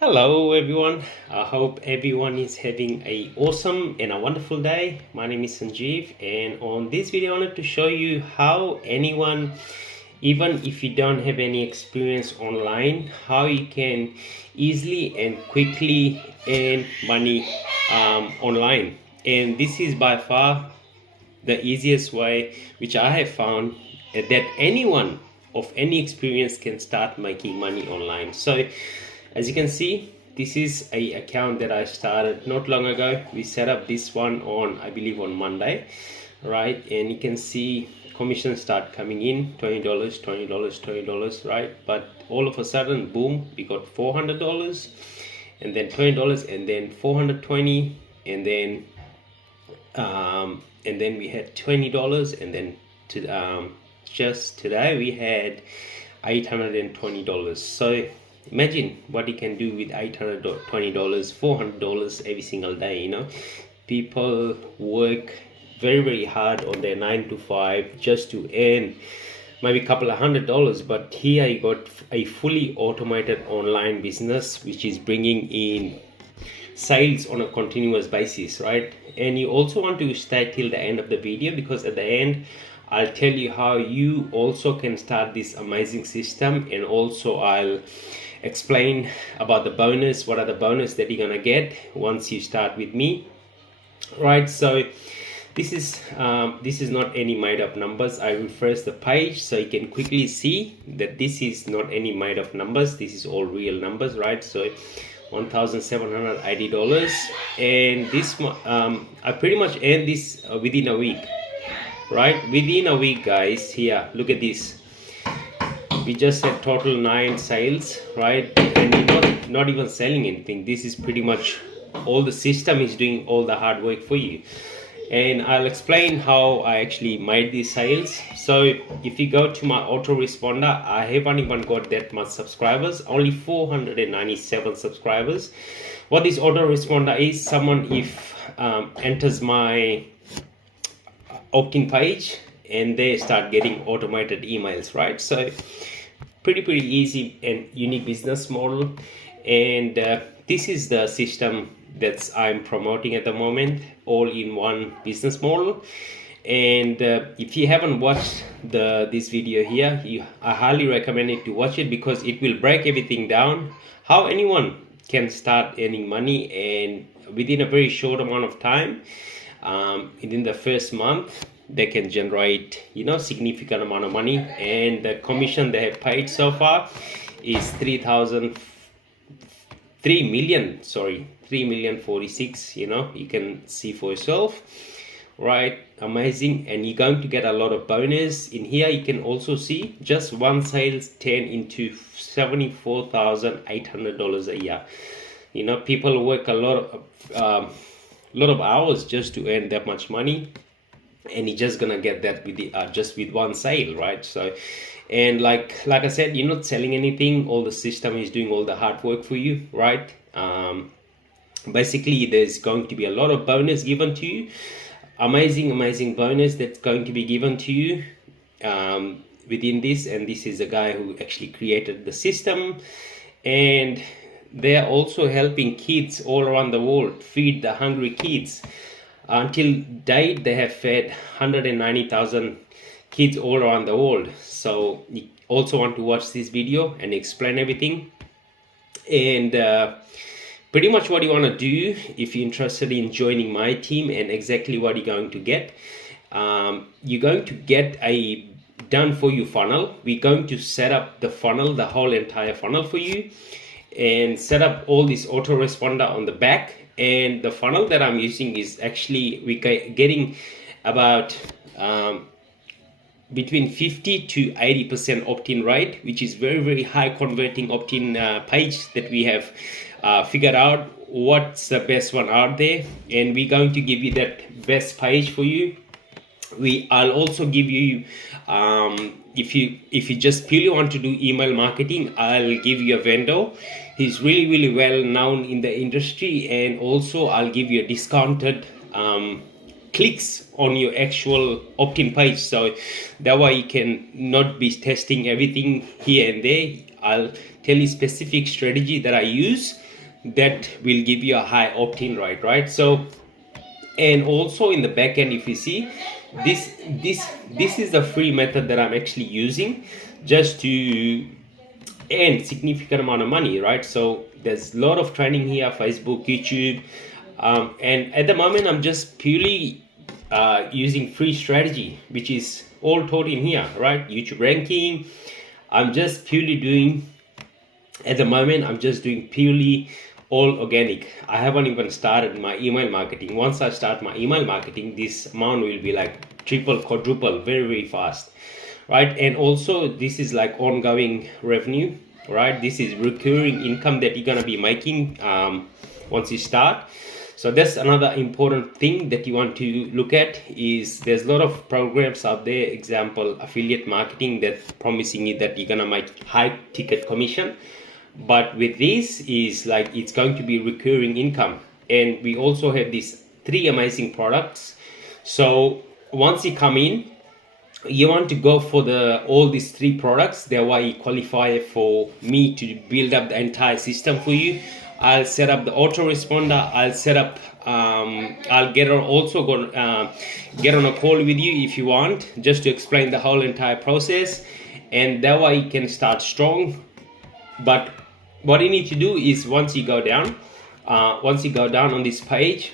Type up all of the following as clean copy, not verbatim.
Hello everyone, I hope everyone is having a awesome and a wonderful day. My name is Sanjeev, and on this video I wanted to show you how anyone, even if you don't have any experience online, how you can easily and quickly earn money online. And this is by far the easiest way which I have found that anyone of any experience can start making money online. So as you can see, this is a account that I started not long ago. We set up this one on, I believe, on Monday, right? And you can see commissions start coming in, $20, $20, $20, right? But all of a sudden, boom, we got $400, and then $20, and then 420, and then we had $20, and then just today we had $820. So imagine what you can do with $820, $400 every single day. People work very hard on their 9 to 5 just to earn maybe a couple of $100, but here you got a fully automated online business which is bringing in sales on a continuous basis, right? And you also want to stay till the end of the video, because at the end I'll tell you how you also can start this amazing system, and also I'll explain about the bonus, what are the bonus that you're gonna get once you start with me, right? So this is not any made up numbers. I refresh the page so you can quickly see that this is not any made up numbers. This is all real numbers, right? So $1,780, and this I pretty much earned this within a week, right? Within a week, guys. Here, look at this. We just had total 9 sales, right? And you're not even selling anything. This is pretty much all the system is doing all the hard work for you. And I'll explain how I actually made these sales. So if you go to my autoresponder, I haven't even got that much subscribers, only 497 subscribers. What this autoresponder is, someone if enters my opt-in page and they start getting automated emails, right? So pretty easy and unique business model. And this is the system that I'm promoting at the moment, all-in-one business model. And if you haven't watched this video here, I highly recommend it to watch it, because it will break everything down, how anyone can start earning money, and within a very short amount of time, within the first month, they can generate significant amount of money. And the commission they have paid so far is 3,046. You can see for yourself, right? Amazing. And you're going to get a lot of bonus in here. You can also see just one sales turn into $74,800 a year. People work a lot of hours just to earn that much money, and you're just gonna get that with just with one sale, right? So, and like I said, you're not selling anything. All the system is doing all the hard work for you, right? Basically, there's going to be a lot of bonus given to you, amazing bonus that's going to be given to you within this. And this is a guy who actually created the system, and they're also helping kids all around the world feed the hungry kids. Until date, they have fed 190,000 kids all around the world. So you also want to watch this video and explain everything. And pretty much what you want to do, if you're interested in joining my team, and exactly what you're going to get, you're going to get a done for you funnel. We're going to set up the funnel, the whole entire funnel for you, and set up all this autoresponder on the back. And the funnel that I'm using is actually we're getting about between 50 to 80% opt-in rate, which is very high converting opt-in page that we have figured out what's the best one out there, and we're going to give you that best page for you. I'll also give you if you just purely want to do email marketing, I'll give you a vendor. He's really well known in the industry, and also I'll give you a discounted clicks on your actual opt-in page, so that way you can not be testing everything here and there. I'll tell you specific strategy that I use that will give you a high opt-in rate, right? So, and also in the back end, if you see, this is the free method that I'm actually using just to earn significant amount of money, right? So there's a lot of training here, Facebook, YouTube, and at the moment I'm just purely using free strategy, which is all taught in here, right? YouTube ranking. I'm just purely doing, at the moment I'm just doing purely all organic. I haven't even started my email marketing. Once I start my email marketing, this amount will be like triple, quadruple, very fast, right? And also this is like ongoing revenue, right? This is recurring income that you're gonna be making once you start. So that's another important thing that you want to look at. Is there's a lot of programs out there, example affiliate marketing, that's promising you that you're gonna make high ticket commission, but with this is like it's going to be recurring income. And we also have these 3 amazing products. So once you come in, you want to go for all these 3 products. That way you qualify for me to build up the entire system for you. I'll set up the autoresponder. I'll set up I'll get on get on a call with you if you want, just to explain the whole entire process, and that way you can start strong. But what you need to do is once you go down on this page,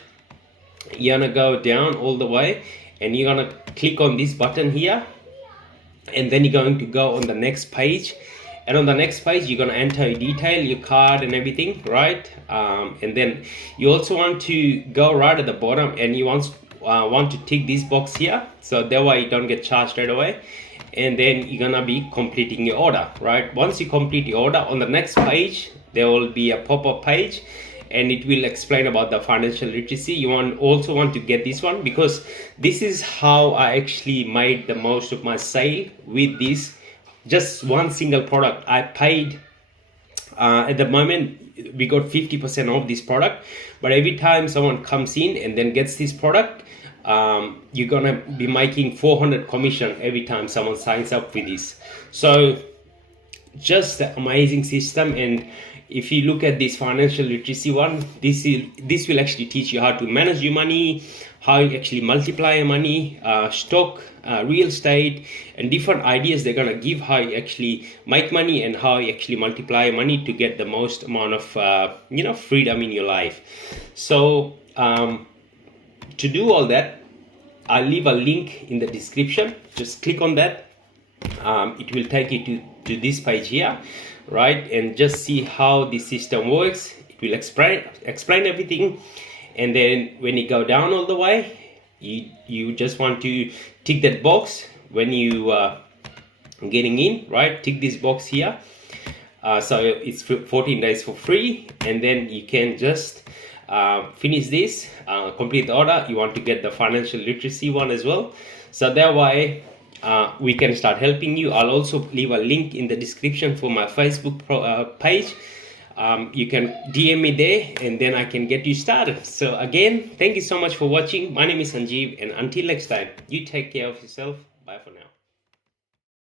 you're gonna go down all the way and you're gonna click on this button here, and then you're going to go on the next page. And on the next page you're going to enter your detail, your card and everything, right? And then you also want to go right at the bottom and you want to tick this box here, so that way you don't get charged right away. And then you're gonna be completing your order, right? Once you complete your order, on the next page there will be a pop-up page and it will explain about the financial literacy. You also want to get this one, because this is how I actually made the most of my sale with this just one single product. I paid at the moment we got 50% off this product, but every time someone comes in and then gets this product, you're gonna be making 400 commission every time someone signs up for this. So just an amazing system. And if you look at this financial literacy one, this will actually teach you how to manage your money, how you actually multiply your money, stock, real estate, and different ideas they're gonna give how you actually make money and how you actually multiply your money to get the most amount of freedom in your life. So to do all that, I'll leave a link in the description. Just click on that. It will take you to this page here, right? And just see how the system works. It will explain everything. And then when you go down all the way, you just want to tick that box when you getting in, right? Tick this box here. So it's 14 days for free, and then you can just finish this, complete the order. You want to get the financial literacy one as well, so that way we can start helping you. I'll also leave a link in the description for my Facebook page. You can DM me there and then I can get you started. So again, thank you so much for watching. My name is Sanjeev, and until next time, you take care of yourself. Bye for now.